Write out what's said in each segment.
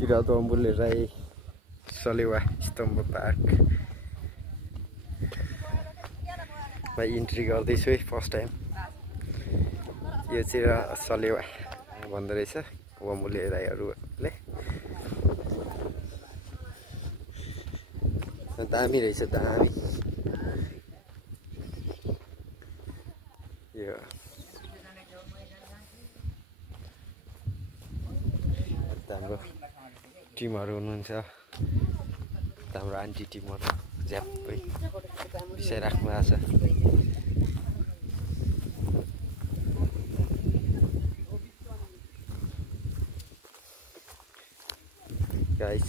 Kirat अम्बुले Rai saliva स्तम्भ पार्कमा entry गर्दैछु है फर्स्ट टाइम। यो चाहिँ सलेवा भन्दो रहेछ अम्बुले राईहरूले। दामी रहेछ दामी। यो हाम्रो टिमहरू हुनुहुन्छ, हाम्रो आन्टी टिमहरू झ्याप्पै बिसाइराख्नु भएको छ। गाइस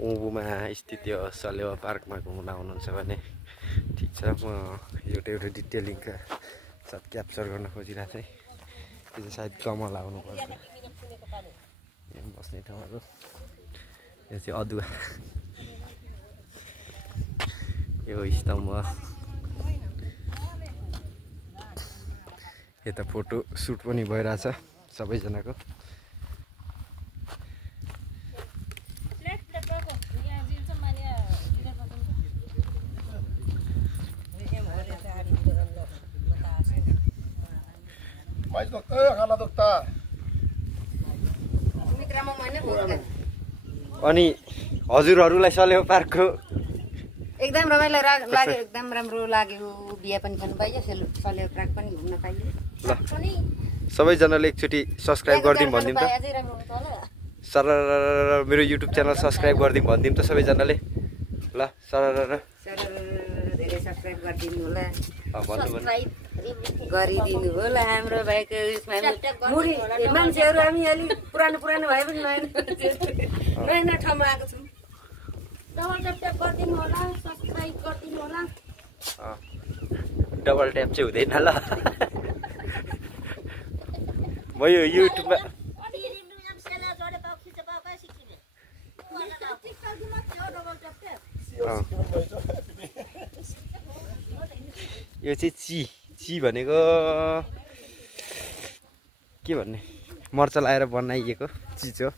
उँभोमा स्थित यो सलेवा पार्कमा घुम्न आउनुहुन्छ भने ठिक छ। म एउटा डिटेलिङका साथ क्याप्चर गर्न खोजिरहेको थिएँ। त्यो चाहिँ सायद कमल आउनुपर्छ। यहाँ बस्ने ठाउँहरू यो चाहिँ अदुवा, यो स्तम्भ। यता फोटो सुट पनि भइरहेछ सबैजनाको। अनि हजुरहरूलाई सलेवा पार्कको एकदम रमाइलो लाग्यो, एकदम राम्रो लाग्यो। बिहा पनि खानु पाइयो, सलेवा पार्क पनि घुम्न पाइयो। ल सबैजनाले एकचोटि सब्सक्राइब गरिदिउँ भनिदिउँ त। सर मेरो युट्युब च्यानल सब्सक्राइब गरिदिउँ भनिदिउँ त सबैजनाले। ल सर धेरै सब्सक्राइब गरिदिनु होला, गरिदिनु होला। हाम्रो भाइको उयसमा मुडी मान्छेहरू हामी अलिक पुरानो भए पनि नयाँ ठाउँमा आएको छौँ। डबल ट्याप गरिदिनु होला, सब्सक्राइब गरिदिनु होला। डबल ट्याप चाहिँ हुँदैन ल। म यो युट्युबमा यो चाहिँ ची भनेको के भन्ने मर्चा लाएर बनाइएको चिज हो।